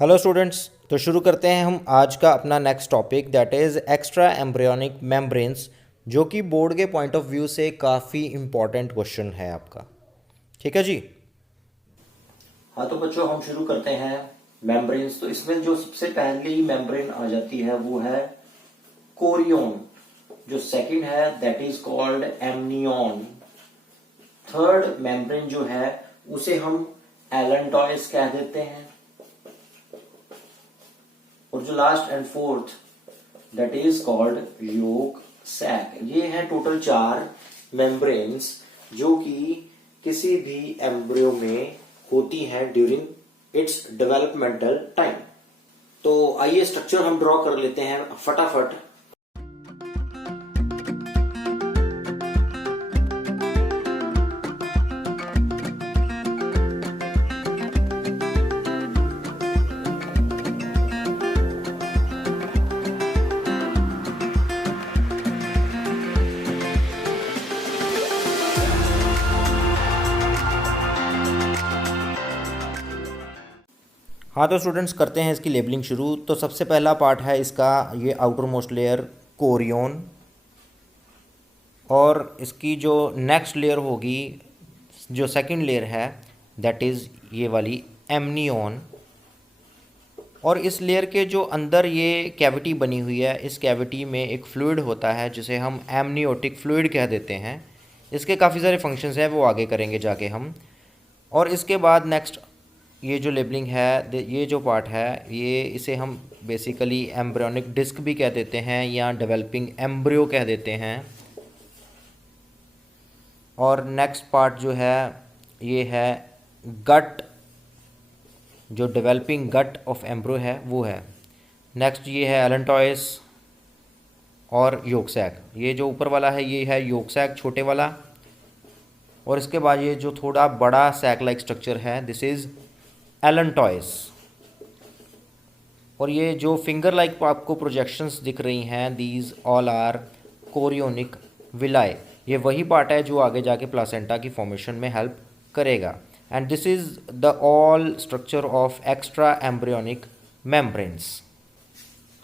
Hello students. तो शुरू करते हैं हम आज का अपना next topic that is extra embryonic membranes, जो कि बोर्ड के पॉइंट ऑफ व्यू से काफ़ी इम्पॉर्टेंट क्वेश्चन है आपका। ठीक है जी। हाँ तो बच्चों हम शुरू करते हैं मेम्ब्रेन्स। तो इसमें जो सबसे पहली मेम्ब्रेन आ जाती है वो है कोरियन। जो सेकंड है that is called amnion. Third membrane जो है उसे हम एलेंटॉइस कह देते हैं। और जो last and fourth that is called yolk sac. ये है टोटल 4 मेम्ब्रेन्स जो कि किसी भी एम्ब्रियो में होती हैं ड्यूरिंग इट्स डेवलपमेंटल टाइम। तो आइए स्ट्रक्चर हम ड्रॉ कर लेते हैं फटाफट। हाँ तो स्टूडेंट्स करते हैं इसकी लेबलिंग शुरू। तो सबसे पहला पार्ट है इसका ये आउटर मोस्ट लेयर कोरियन, और इसकी जो नेक्स्ट लेयर होगी, जो सेकंड लेयर है दैट इज़ ये वाली एमनियन। और इस लेयर के जो अंदर ये कैविटी बनी हुई है, इस कैविटी में एक फ्लूइड होता है जिसे हम एमनियोटिक फ्लूइड कह देते हैं। इसके काफ़ी सारे फंक्शंस हैं, वो आगे करेंगे जाके हम। और इसके बाद नेक्स्ट ये जो लेबलिंग है, ये जो पार्ट है, ये इसे हम बेसिकली एम्ब्रियोनिक डिस्क भी कह देते हैं या डेवलपिंग एम्ब्रियो कह देते हैं। और नेक्स्ट पार्ट जो है ये है गट, जो डेवलपिंग गट ऑफ एम्ब्रियो है वो है। नेक्स्ट ये है एलेंटॉइस और योक सैक। ये जो ऊपर वाला है ये है योक सैक छोटे वाला। और इसके बाद ये जो थोड़ा बड़ा सैक लाइक स्ट्रक्चर है दिस इज़ एलेंटॉइस। और ये जो फिंगर लाइक आपको प्रोजेक्शंस दिख रही हैं these all are chorionic villi. ये वही पार्ट है जो आगे जाके प्लासेंटा की फॉर्मेशन में हेल्प करेगा। And this is the all structure of extra embryonic membranes.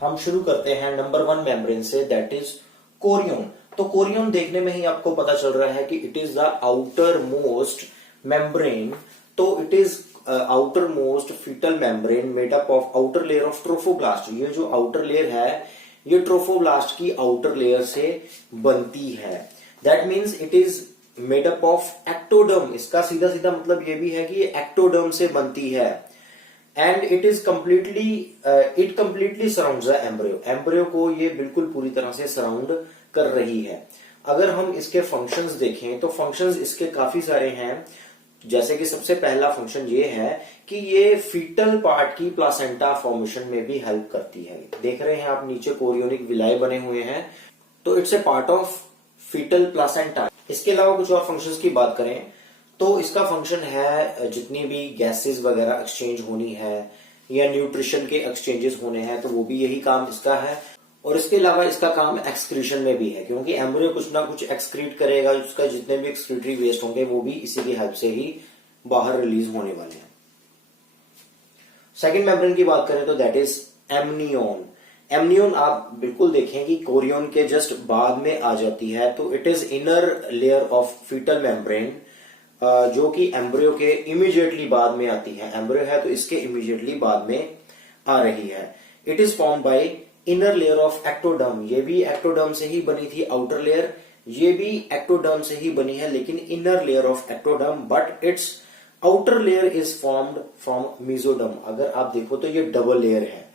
हम शुरू करते हैं नंबर 1 मेम्ब्रेन से दैट इज कोरियन। तो कोरियन देखने में ही आपको पता चल रहा है कि it is the outermost membrane. तो it is outermost fetal membrane made up of outer layer of trophoblast. ये जो आउटर लेयर है ये ट्रोफोब्लास्ट की आउटर लेयर से बनती है। That means it is made up of ectoderm. इसका सीधा सीधा मतलब ये भी है कि ये एक्टोडर्म से बनती है। And it is completely surrounds the embryo. Embryo को ये बिल्कुल पूरी तरह से सराउंड कर रही है। अगर हम इसके फंक्शंस देखें तो फंक्शंस इसके काफी सारे हैं। जैसे कि सबसे पहला फंक्शन ये है कि ये फीटल पार्ट की प्लासेंटा फॉर्मेशन में भी हेल्प करती है। देख रहे हैं आप नीचे कोरियोनिक विलाई बने हुए हैं, तो it's a part of fetal placenta. इसके अलावा कुछ और फंक्शंस की बात करें तो इसका फंक्शन है जितनी भी गैसेस वगैरह एक्सचेंज होनी है या न्यूट्रिशन के एक्सचेंजेस होने हैं तो वो भी यही काम इसका है। और इसके अलावा इसका काम एक्सक्रीशन में भी है, क्योंकि एम्ब्रियो कुछ ना कुछ एक्सक्रीट करेगा। उसका जितने भी एक्सक्रीटरी वेस्ट होंगे वो भी इसी की हेल्प से ही बाहर रिलीज होने वाले हैं। सेकेंड मेम्ब्रेन की बात करें तो दैट इज एमनियन। एमनियन आप बिल्कुल देखें कि कोरियन के जस्ट बाद में आ जाती है। तो it is inner layer of fetal membrane जो कि एम्ब्रियो के इमीडिएटली बाद में आती है। एम्ब्रियो है तो इसके इमीडिएटली बाद में आ रही है। It is form by inner layer of ectoderm. ये भी एक्टोडर्म से ही बनी थी आउटर लेयर, ये भी एक्टोडर्म से ही बनी है लेकिन inner layer of ectoderm, but it's outer layer is formed from mesoderm. अगर आप देखो तो ये डबल लेयर है।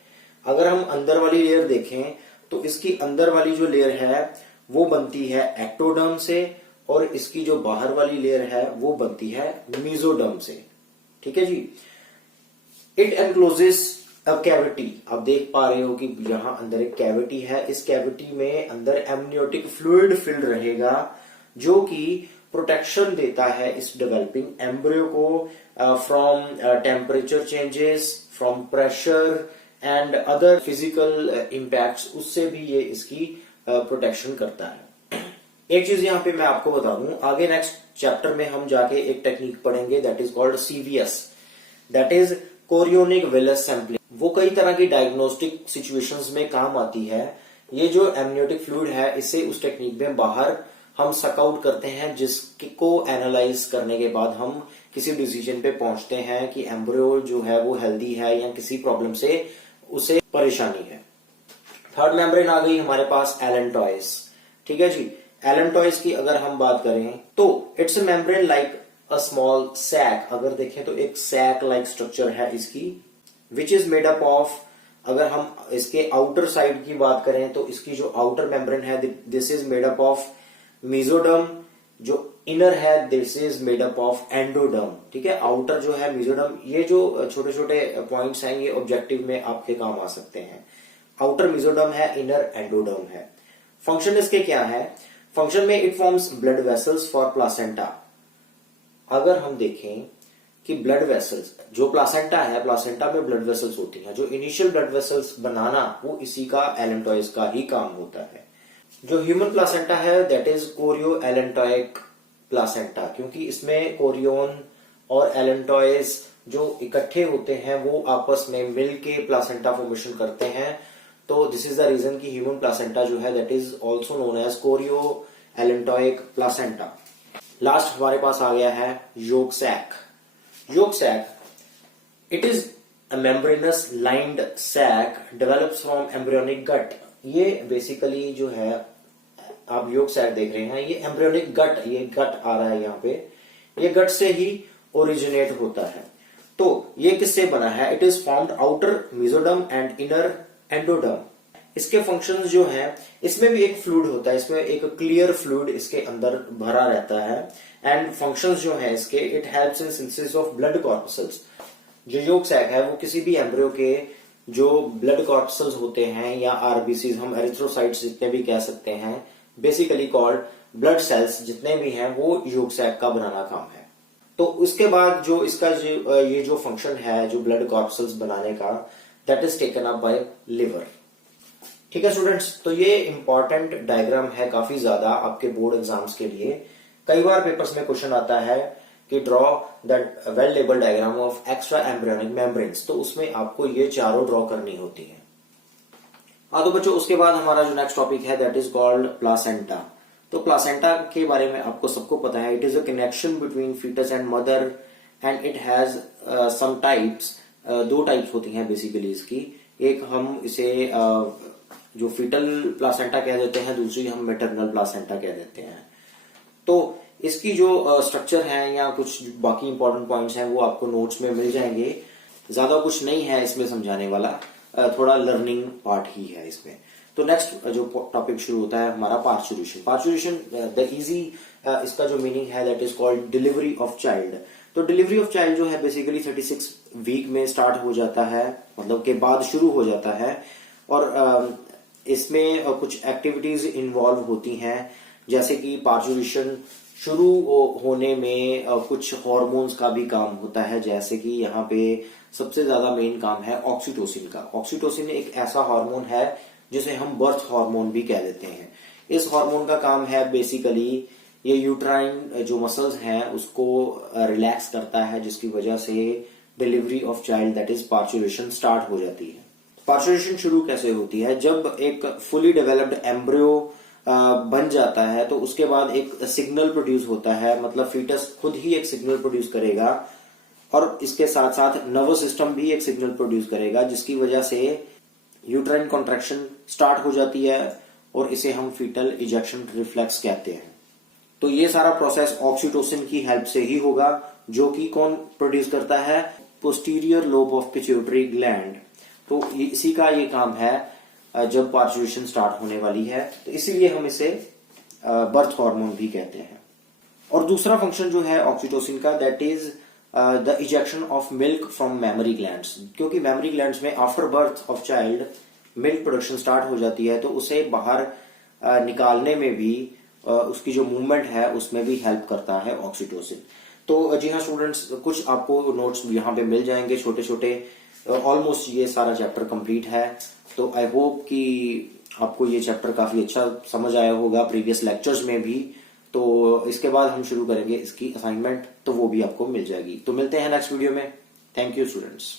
अगर हम अंदर वाली लेयर देखें तो इसकी अंदर वाली जो लेयर है वो बनती है एक्टोडर्म से, और इसकी जो बाहर वाली लेयर है वो बनती है मेसोडर्म से। ठीक है जी। It encloses a cavity. आप देख पा रहे हो कि यहां अंदर एक कैविटी है। इस कैविटी में अंदर एमनियोटिक फ्लूइड फिल्ड रहेगा जो कि प्रोटेक्शन देता है इस डेवलपिंग एम्ब्रियो को from temperature changes, from pressure and other physical impacts. उससे भी ये इसकी प्रोटेक्शन करता है। एक चीज यहां पे मैं आपको बता दूं, आगे नेक्स्ट चैप्टर में हम जाके एक टेक्निक पढ़ेंगे that is called CVS, that is chorionic villus sampling. वो कई तरह की डायग्नोस्टिक सिचुएशंस में काम आती है। ये जो एमनियोटिक फ्लूइड है, इसे उस टेक्निक में बाहर हम सक आउट करते हैं, जिसको एनालाइज करने के बाद हम किसी डिसीजन पे पहुंचते हैं कि एम्ब्रियो जो है वो हेल्दी है या किसी प्रॉब्लम से उसे परेशानी है। थर्ड मेम्ब्रेन आ गई हमारे पास एलेंटॉइस। ठीक है जी, एलेंटॉइस की अगर हम बात करें तो it's a membrane like a small sac. अगर देखें तो एक सैक लाइक स्ट्रक्चर है इसकी, which is made up of, अगर हम इसके आउटर साइड की बात करें तो इसकी जो आउटर मेम्ब्रेन है this is made up of mesoderm, जो इनर है this is made up of endoderm. ठीक है, आउटर जो है मेसोडर्म, ये जो छोटे छोटे पॉइंट्स हैं ये ऑब्जेक्टिव में आपके काम आ सकते हैं। आउटर मेसोडर्म है, इनर एंडोडर्म है। फंक्शन इसके क्या है? फंक्शन में it forms blood vessels for placenta. अगर हम देखें कि ब्लड वेसल्स, जो प्लासेंटा है, प्लासेंटा में ब्लड वेसल्स होती हैं, जो इनिशियल ब्लड वेसल्स बनाना वो इसी का, एलेंटॉइस का ही काम होता है। जो ह्यूमन प्लासेंटा है that is chorio allantoic placenta, क्योंकि इसमें कोरियोन और एलेंटॉइस जो इकट्ठे होते हैं वो आपस में मिलके प्लासेंटा फॉर्मेशन करते हैं। तो दिस इज द रीजन कि ह्यूमन प्लासेंटा जो है that is also known as chorio allantoic placenta. Last हमारे पास आ गया है yolk sac. Yolk sac, it is a membranous lined sac develops from embryonic gut. ये बेसिकली जो है, आप योक सैक देख रहे हैं, ये एम्ब्रियोनिक गट, ये गट आ रहा है यहाँ पे, ये गट से ही ओरिजिनेट होता है। तो ये किससे बना है? It is formed outer mesoderm and inner endoderm. इसके फंक्शंस जो हैं, इसमें भी एक फ्लूइड होता है, इसमें एक क्लियर फ्लूइड इसके अंदर भरा रहता है। एंड फंक्शंस जो हैं इसके, it helps in synthesis of blood corpuscles. जो योक सैक है वो किसी भी एम्ब्रियो के जो ब्लड कॉर्पसल्स होते हैं या आरबीसीज, हम एरिथ्रोसाइट्स जितने भी कह सकते हैं, बेसिकली कॉल्ड ब्लड सेल्स जितने भी हैं, वो योक सैक का बनाना काम है। तो उसके बाद जो इसका ये जो फंक्शन है जो ब्लड कॉर्पसल्स बनाने का, that is taken up by liver. ठीक है स्टूडेंट्स, तो ये इंपॉर्टेंट डायग्राम है काफी ज्यादा आपके बोर्ड एग्जाम्स के लिए। कई बार पेपर्स में क्वेश्चन आता है कि draw that well labelled diagram of extra embryonic membranes, तो उसमें आपको ये चारों ड्रॉ करनी होती है। तो बच्चों, उसके बाद हमारा जो नेक्स्ट टॉपिक है दैट इज कॉल्ड प्लासेंटा। तो प्लासेंटा के बारे में आपको सबको पता है, it is a connection between fetus and mother and it has some types. दो टाइप्स होती हैं बेसिकली इसकी। एक हम इसे जो फीटल प्लासेंटा कह देते हैं, दूसरी हम मैटरनल प्लासेंटा कह देते हैं। तो इसकी जो स्ट्रक्चर है या कुछ बाकी इंपॉर्टेंट पॉइंट्स हैं वो आपको नोट्स में मिल जाएंगे। ज्यादा कुछ नहीं है इसमें समझाने वाला, थोड़ा लर्निंग पार्ट ही है इसमें। तो नेक्स्ट जो टॉपिक शुरू होता है हमारा पार्चुरेशन। पार्चुरेशन द इजी, इसका जो मीनिंग है that is called delivery of child. तो डिलीवरी ऑफ चाइल्ड जो है बेसिकली 36 वीक में स्टार्ट हो जाता है, मतलब के बाद शुरू हो जाता है। और इसमें कुछ एक्टिविटीज इन्वॉल्व होती हैं, जैसे कि पार्चुरेशन शुरू होने में कुछ हॉर्मोन्स का भी काम होता है, जैसे कि यहाँ पे सबसे ज्यादा मेन काम है ऑक्सीटोसिन का। ऑक्सीटोसिन एक ऐसा हार्मोन है जिसे हम बर्थ हार्मोन भी कह देते हैं। इस हार्मोन का काम है बेसिकली ये यूट्राइन जो मसल्स हैं उसको रिलैक्स करता है, जिसकी वजह से delivery of child that is parturition start हो जाती है। पार्चुरेशन शुरू कैसे होती है? जब एक फुली डेवलप्ड एम्ब्रियो बन जाता है तो उसके बाद एक सिग्नल प्रोड्यूस होता है, मतलब फीटस खुद ही एक सिग्नल प्रोड्यूस करेगा और इसके साथ साथ नर्वस सिस्टम भी एक सिग्नल प्रोड्यूस करेगा, जिसकी वजह से यूट्राइन कॉन्ट्रैक्शन स्टार्ट हो जाती है और इसे हम फीटल इजेक्शन रिफ्लेक्स कहते हैं। तो ये सारा प्रोसेस ऑक्सीटोसिन की हेल्प से ही होगा, जो कि कौन प्रोड्यूस करता है? Posterior lobe of pituitary gland. तो इसी का ये काम है जब पार्चुरेशन स्टार्ट होने वाली है, तो इसीलिए हम इसे बर्थ हार्मोन भी कहते हैं। और दूसरा फंक्शन जो है ऑक्सीटोसिन का that is the ejection of milk from mammary glands, क्योंकि मेमोरी ग्लैंड्स में after birth of child milk production start हो जाती है, तो उसे बाहर निकालने में भी उसकी जो मूवमेंट है उसमें भी हेल्प करता है ऑक्सीटोसिन। तो जी हाँ स्टूडेंट्स, कुछ आपको नोट्स यहाँ पे मिल जाएंगे छोटे छोटे। ऑलमोस्ट ये सारा चैप्टर कंप्लीट है, तो आई होप कि आपको ये चैप्टर काफी अच्छा समझ आया होगा प्रीवियस लेक्चर्स में भी। तो इसके बाद हम शुरू करेंगे इसकी असाइनमेंट, तो वो भी आपको मिल जाएगी। तो मिलते हैं नेक्स्ट वीडियो में। Thank you students.